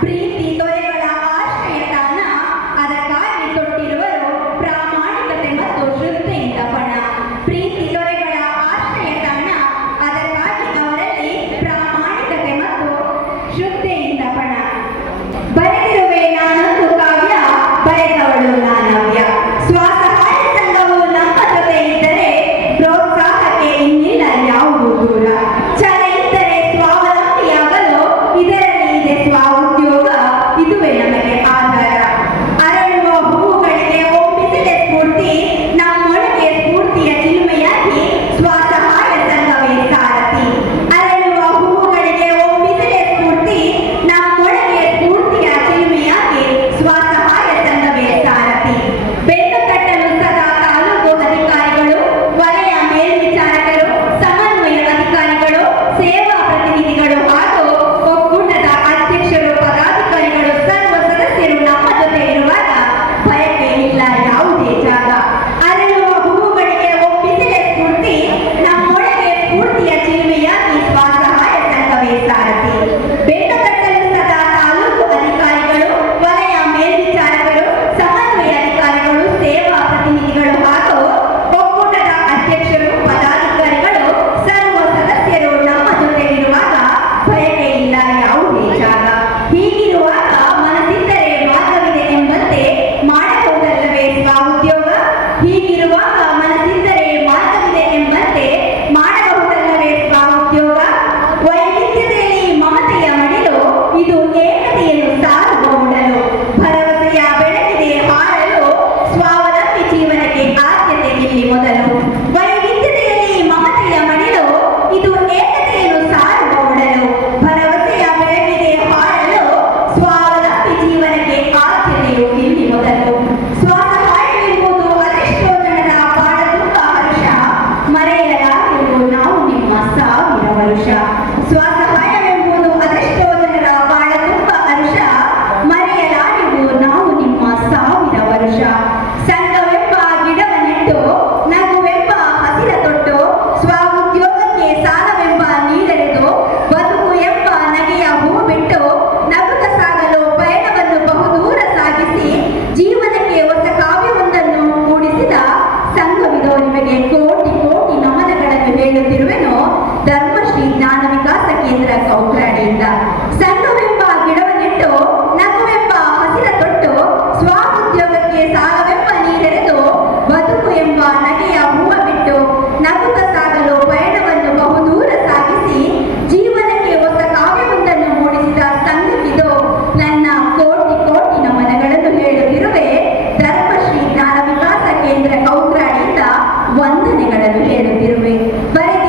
ಪ್ರೀತಿ ಕೌಕ್ರಾಡಿಯಿಂದ ವಂದನೆಗಳನ್ನು ಹೇಳುತ್ತಿರುವೆ. ಬರೆದ